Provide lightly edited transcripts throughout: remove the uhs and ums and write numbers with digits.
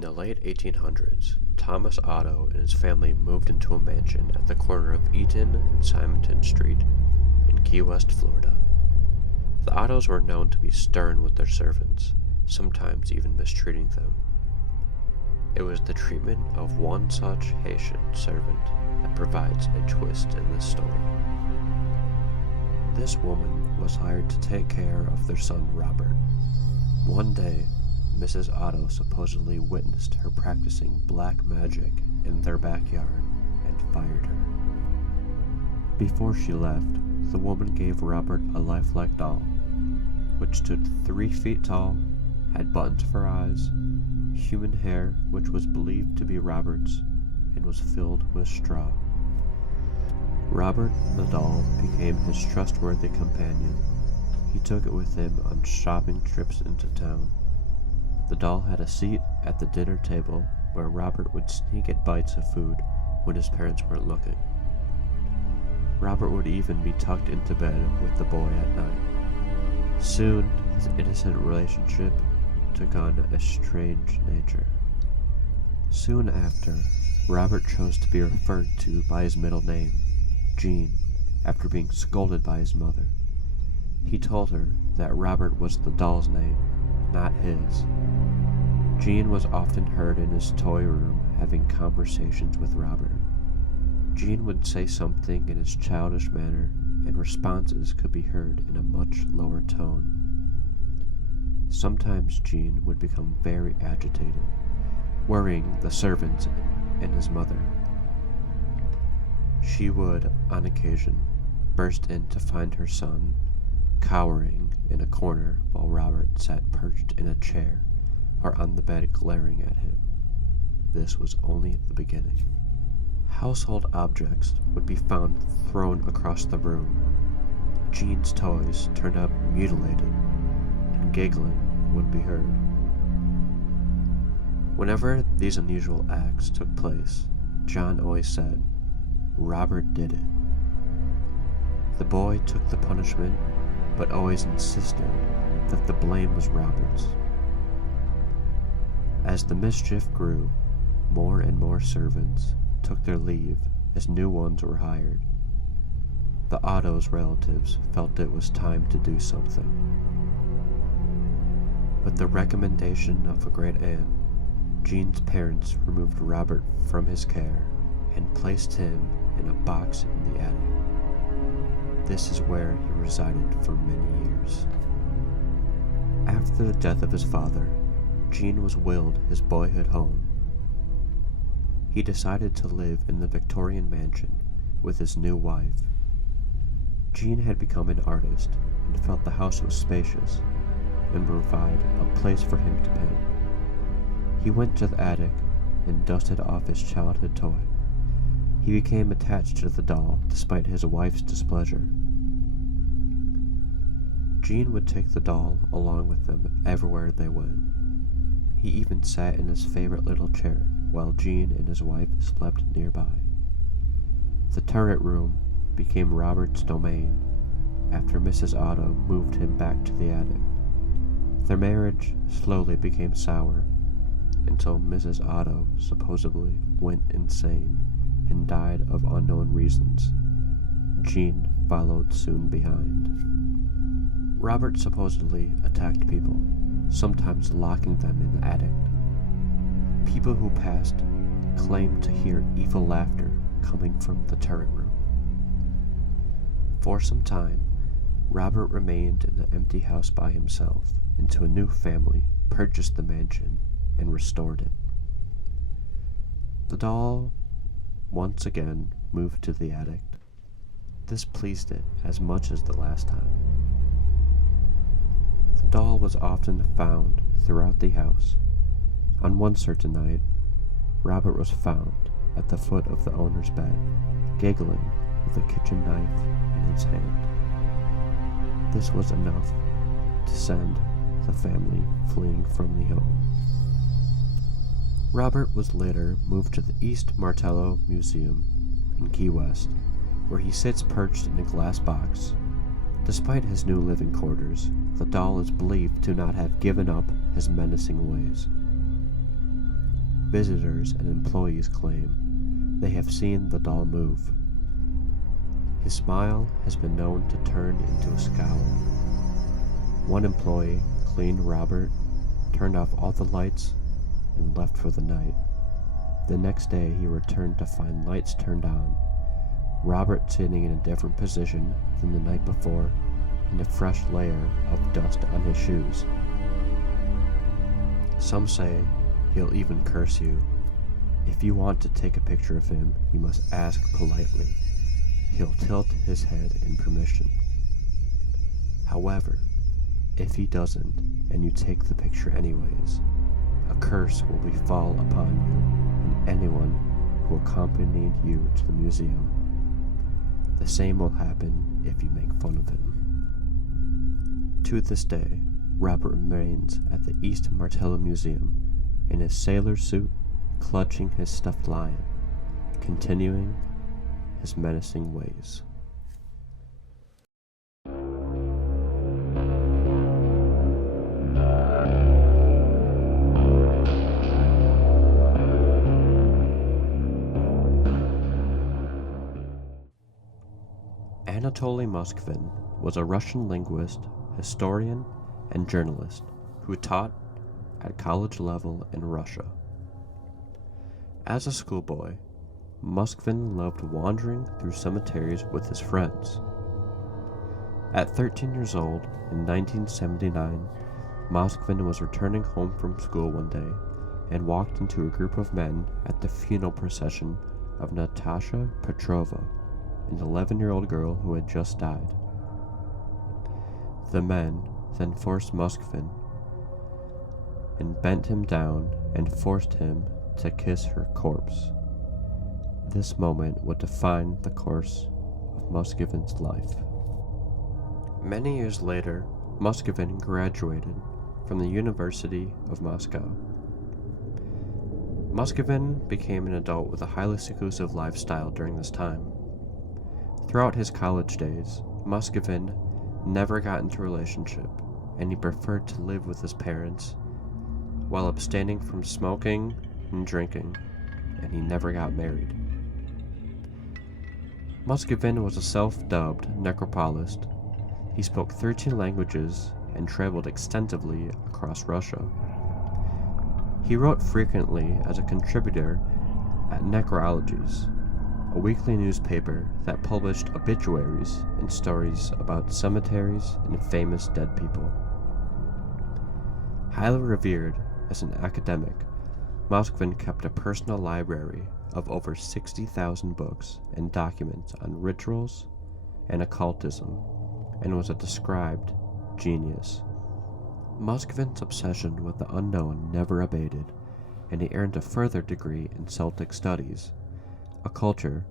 In the late 1800s, Thomas Otto and his family moved into a mansion at the corner of Eaton and Simonton Street in Key West, Florida. The Ottos were known to be stern with their servants, sometimes even mistreating them. It was the treatment of one such Haitian servant that provides a twist in this story. This woman was hired to take care of their son Robert. One day, Mrs. Otto supposedly witnessed her practicing black magic in their backyard and fired her. Before she left, the woman gave Robert a lifelike doll, which stood 3 feet tall, had buttons for eyes, human hair which was believed to be Robert's, and was filled with straw. Robert and the doll became his trustworthy companion. He took it with him on shopping trips into town. The doll had a seat at the dinner table where Robert would sneak at bites of food when his parents weren't looking. Robert would even be tucked into bed with the boy at night. Soon, this innocent relationship took on a strange nature. Soon after, Robert chose to be referred to by his middle name, Jean, after being scolded by his mother. He told her that Robert was the doll's name, not his. Jean was often heard in his toy room having conversations with Robert. Jean would say something in his childish manner, and responses could be heard in a much lower tone. Sometimes Jean would become very agitated, worrying the servants and his mother. She would, on occasion, burst in to find her son cowering in a corner while Robert sat perched in a chair or on the bed glaring at him. This was only the beginning. Household objects would be found thrown across the room. Jean's toys turned up mutilated, and giggling would be heard. Whenever these unusual acts took place, John always said, "Robert did it." The boy took the punishment, but always insisted that the blame was Robert's. As the mischief grew, more and more servants took their leave as new ones were hired. The Otto's relatives felt it was time to do something. With the recommendation of a great aunt, Jean's parents removed Robert from his care and placed him in a box in the attic. This is where he resided for many years. After the death of his father, Jean was willed his boyhood home. He decided to live in the Victorian mansion with his new wife. Jean had become an artist and felt the house was spacious and provide a place for him to paint. He went to the attic and dusted off his childhood toy. He became attached to the doll despite his wife's displeasure. Jean would take the doll along with them everywhere they went. He even sat in his favorite little chair while Jean and his wife slept nearby. The turret room became Robert's domain after Mrs. Otto moved him back to the attic. Their marriage slowly became sour until Mrs. Otto supposedly went insane and died of unknown reasons. Jean followed soon behind. Robert supposedly attacked people, sometimes locking them in the attic. People who passed claimed to hear evil laughter coming from the turret room. For some time, Robert remained in the empty house by himself until a new family purchased the mansion and restored it. The doll once again moved to the attic. This pleased it as much as the last time. The doll was often found throughout the house. On one certain night, Robert was found at the foot of the owner's bed, giggling with a kitchen knife in his hand. This was enough to send the family fleeing from the home. Robert was later moved to the East Martello Museum in Key West, where he sits perched in a glass box. Despite his new living quarters, the doll is believed to not have given up his menacing ways. visitors and employees claim they have seen the doll move. His smile has been known to turn into a scowl. One employee cleaned Robert, turned off all the lights, and left for the night. The next day he returned to find lights turned on, Robert sitting in a different position than the night before, and a fresh layer of dust on his shoes. Some say he'll even curse you. If you want to take a picture of him, you must ask politely. He'll tilt his head in permission. However, if he doesn't, and you take the picture anyways, a curse will befall upon you and anyone who accompanied you to the museum. The same will happen if you make fun of him. To this day, Robert remains at the East Martello Museum in his sailor suit, clutching his stuffed lion, continuing his menacing ways. Anatoly Moskvin was a Russian linguist, historian, and journalist who taught at college level in Russia. As a schoolboy, Moskvin loved wandering through cemeteries with his friends. At 13 years old, in 1979, Moskvin was returning home from school one day and walked into a group of men at the funeral procession of Natasha Petrova, an 11-year-old girl who had just died. The men then forced Moskvin and bent him down and forced him to kiss her corpse. This moment would define the course of Moskvin's life. Many years later, Moskvin graduated from the University of Moscow. Moskvin became an adult with a highly seclusive lifestyle during this time. Throughout his college days, Moskvin never got into a relationship, and he preferred to live with his parents while abstaining from smoking and drinking, and he never got married. Moskvin was a self-dubbed necropolist. He spoke 13 languages and traveled extensively across Russia. He wrote frequently as a contributor at Necrologies, a weekly newspaper that published obituaries and stories about cemeteries and famous dead people. Highly revered as an academic, Moskvin kept a personal library of over 60,000 books and documents on rituals and occultism, and was a described genius. Moskvin's obsession with the unknown never abated, and he earned a further degree in Celtic studies, a culture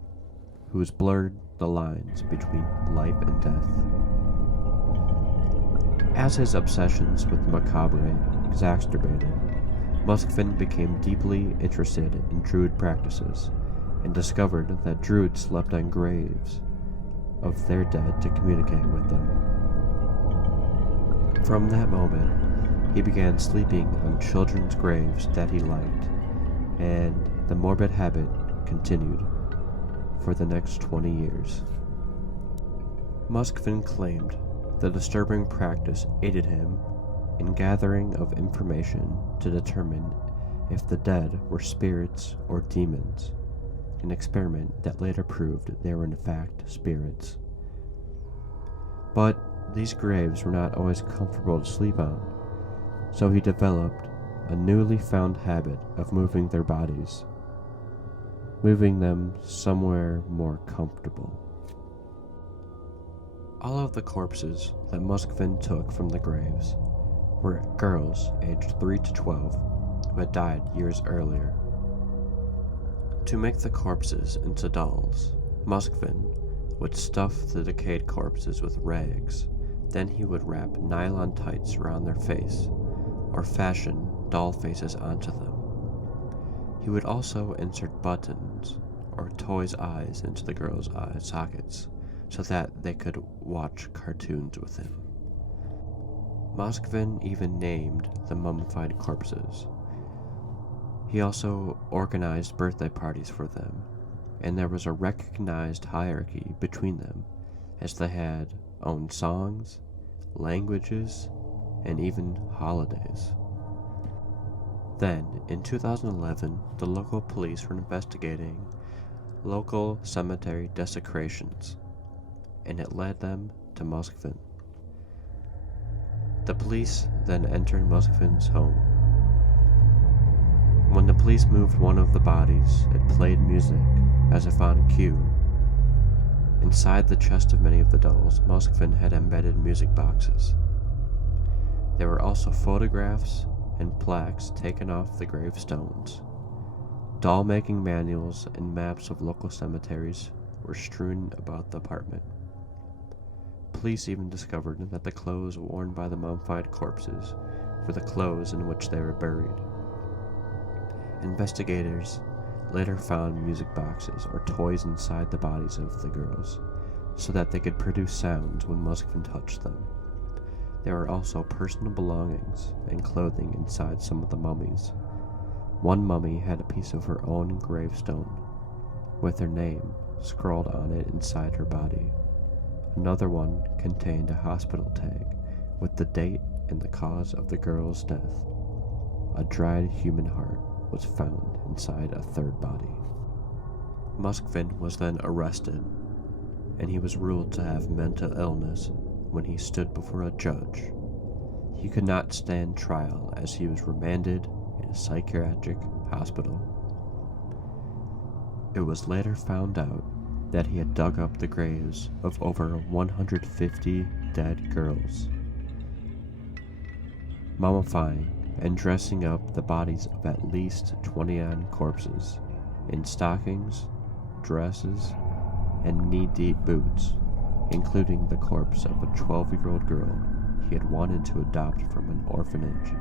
whose blurred the lines between life and death. As his obsessions with the macabre exacerbated, Moskvin became deeply interested in Druid practices and discovered that Druids slept on graves of their dead to communicate with them. From that moment, he began sleeping on children's graves that he liked, and the morbid habit continued for the next 20 years. Moskvin claimed the disturbing practice aided him in gathering of information to determine if the dead were spirits or demons, an experiment that later proved they were in fact spirits. But these graves were not always comfortable to sleep on, so he developed a newly found habit of moving their bodies, moving them somewhere more comfortable. All of the corpses that Moskvin took from the graves were girls aged 3 to 12 who had died years earlier. To make the corpses into dolls, Moskvin would stuff the decayed corpses with rags. Then he would wrap nylon tights around their face or fashion doll faces onto them. He would also insert buttons or toys' eyes into the girls' eye sockets so that they could watch cartoons with him. Moskvin even named the mummified corpses. He also organized birthday parties for them, and there was a recognized hierarchy between them, as they had own songs, languages, and even holidays. Then, in 2011, the local police were investigating local cemetery desecrations, and it led them to Moskvin. The police then entered Moskvin's home. When the police moved one of the bodies, it played music as if on cue. Inside the chest of many of the dolls, Moskvin had embedded music boxes. There were also photographs and plaques taken off the gravestones. Doll-making manuals and maps of local cemeteries were strewn about the apartment. Police even discovered that the clothes worn by the mummified corpses were the clothes in which they were buried. Investigators later found music boxes or toys inside the bodies of the girls so that they could produce sounds when Moskvin touched them. There were also personal belongings and clothing inside some of the mummies. One mummy had a piece of her own gravestone with her name scrawled on it inside her body. Another one contained a hospital tag with the date and the cause of the girl's death. A dried human heart was found inside a third body. Moskvin was then arrested, and he was ruled to have mental illness when he stood before a judge. He could not stand trial as he was remanded in a psychiatric hospital. It was later found out that he had dug up the graves of over 150 dead girls, mummifying and dressing up the bodies of at least 29 corpses in stockings, dresses, and knee-deep boots, including the corpse of a 12-year-old girl he had wanted to adopt from an orphanage